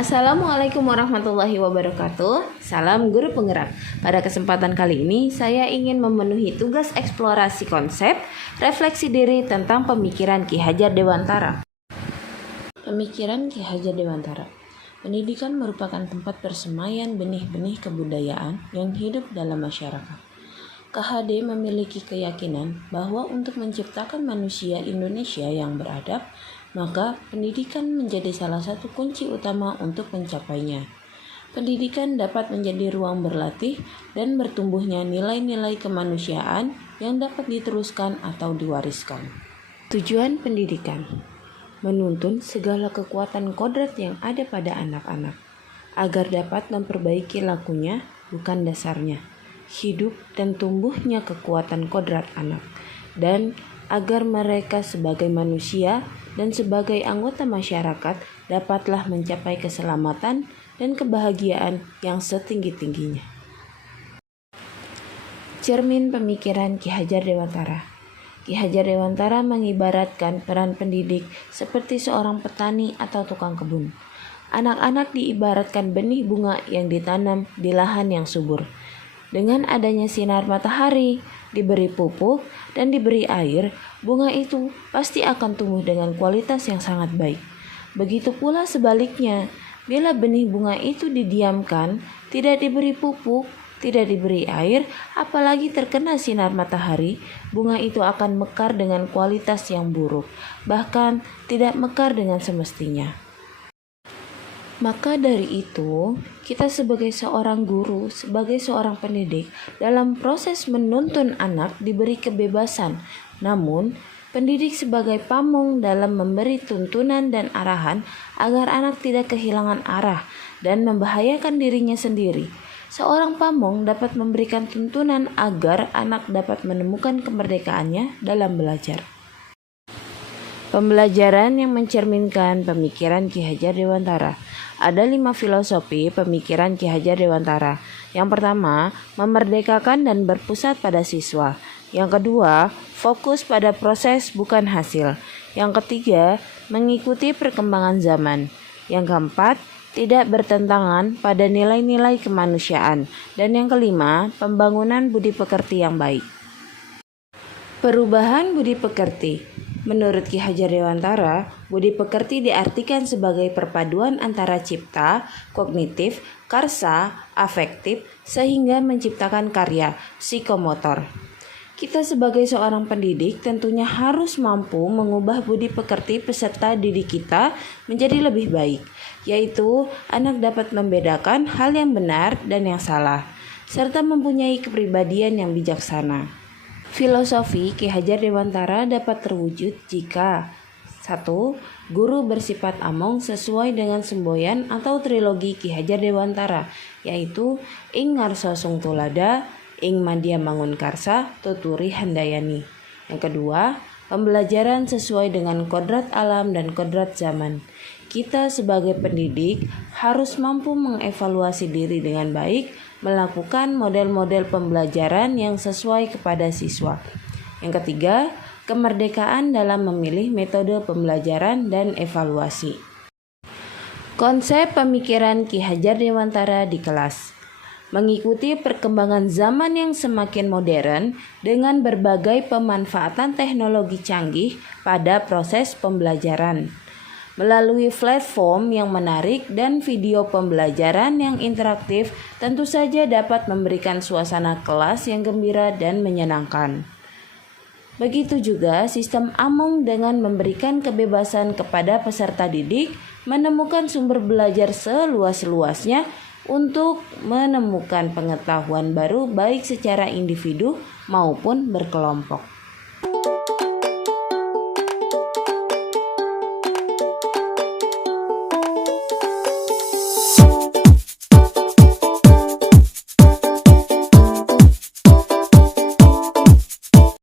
Assalamualaikum warahmatullahi wabarakatuh. Salam guru penggerak. Pada kesempatan kali ini saya ingin memenuhi tugas eksplorasi konsep refleksi diri tentang pemikiran Ki Hajar Dewantara. Pemikiran Ki Hajar Dewantara. Pendidikan merupakan tempat persemaian benih-benih kebudayaan yang hidup dalam masyarakat. KHD memiliki keyakinan bahwa untuk menciptakan manusia Indonesia yang beradab, maka pendidikan menjadi salah satu kunci utama untuk mencapainya. Pendidikan dapat menjadi ruang berlatih dan bertumbuhnya nilai-nilai kemanusiaan yang dapat diteruskan atau diwariskan. Tujuan pendidikan: menuntun segala kekuatan kodrat yang ada pada anak-anak, agar dapat memperbaiki lakunya, bukan dasarnya, hidup dan tumbuhnya kekuatan kodrat anak, dan agar mereka sebagai manusia dan sebagai anggota masyarakat dapatlah mencapai keselamatan dan kebahagiaan yang setinggi-tingginya. Cermin pemikiran Ki Hajar Dewantara. Ki Hajar Dewantara mengibaratkan peran pendidik seperti seorang petani atau tukang kebun. Anak-anak diibaratkan benih bunga yang ditanam di lahan yang subur. Dengan adanya sinar matahari, diberi pupuk, dan diberi air, bunga itu pasti akan tumbuh dengan kualitas yang sangat baik. Begitu pula sebaliknya, bila benih bunga itu didiamkan, tidak diberi pupuk, tidak diberi air, apalagi terkena sinar matahari, bunga itu akan mekar dengan kualitas yang buruk, bahkan tidak mekar dengan semestinya. Maka dari itu, kita sebagai seorang guru, sebagai seorang pendidik, dalam proses menuntun anak diberi kebebasan. Namun, pendidik sebagai pamong dalam memberi tuntunan dan arahan agar anak tidak kehilangan arah dan membahayakan dirinya sendiri. Seorang pamong dapat memberikan tuntunan agar anak dapat menemukan kemerdekaannya dalam belajar. Pembelajaran yang mencerminkan pemikiran Ki Hajar Dewantara. Ada 5 filosofi pemikiran Ki Hajar Dewantara. Yang pertama, memerdekakan dan berpusat pada siswa. Yang kedua, fokus pada proses bukan hasil. Yang ketiga, mengikuti perkembangan zaman. Yang keempat, tidak bertentangan pada nilai-nilai kemanusiaan. Dan yang kelima, pembangunan budi pekerti yang baik. Perubahan budi pekerti. Menurut Ki Hajar Dewantara, budi pekerti diartikan sebagai perpaduan antara cipta, kognitif, karsa, afektif, sehingga menciptakan karya psikomotor. Kita sebagai seorang pendidik tentunya harus mampu mengubah budi pekerti peserta didik kita menjadi lebih baik, yaitu anak dapat membedakan hal yang benar dan yang salah, serta mempunyai kepribadian yang bijaksana. Filosofi Ki Hajar Dewantara dapat terwujud jika 1. Guru bersifat among sesuai dengan semboyan atau trilogi Ki Hajar Dewantara, yaitu Ing Ngarso Sung Tulada, Ing Madya Mangun Karsa, Tuturi Handayani. Yang kedua, pembelajaran sesuai dengan kodrat alam dan kodrat zaman. Kita sebagai pendidik harus mampu mengevaluasi diri dengan baik, melakukan model-model pembelajaran yang sesuai kepada siswa. Yang ketiga, kemerdekaan dalam memilih metode pembelajaran dan evaluasi. Konsep pemikiran Ki Hajar Dewantara di kelas. Mengikuti perkembangan zaman yang semakin modern dengan berbagai pemanfaatan teknologi canggih pada proses pembelajaran. Melalui platform yang menarik dan video pembelajaran yang interaktif tentu saja dapat memberikan suasana kelas yang gembira dan menyenangkan. Begitu juga sistem Among dengan memberikan kebebasan kepada peserta didik menemukan sumber belajar seluas-luasnya untuk menemukan pengetahuan baru baik secara individu maupun berkelompok.